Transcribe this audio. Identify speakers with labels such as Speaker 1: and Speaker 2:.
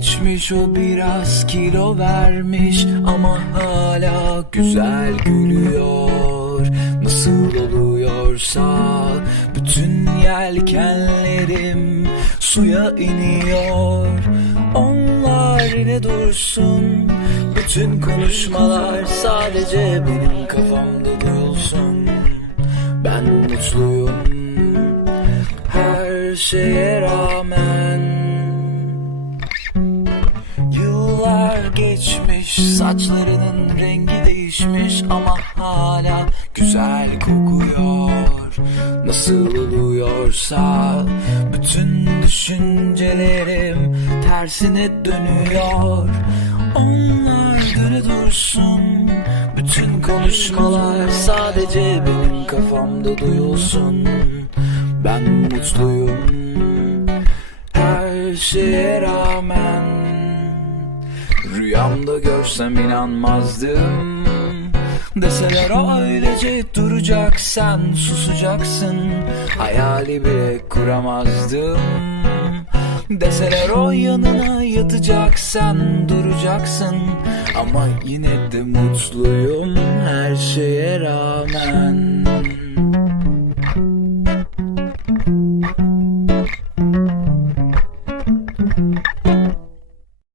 Speaker 1: geçmiş o biraz kilo vermiş ama hala güzel gülüyor. Nasıl oluyorsa bütün yelkenlerim suya iniyor. Onlar ne dursun bütün konuşmalar sadece benim kafamda duyulsun Ben mutluyum her şeye rağmen Yıllar geçmiş saçlarının rengi değişmiş ama hala güzel kokuyor. Nasıl oluyorsa bütün düşüncelerim tersine dönüyor. Onlar döne dursun bütün konuşmalar sadece benim kafamda duyulsun. Ben mutluyum her şeye rağmen Rüyamda görsem inanmazdım. Deseler öylece duracak sen susacaksın. Hayali bile kuramazdım. Deseler o yanına yatacak sen duracaksın. Ama yine de mutluyum her şeye rağmen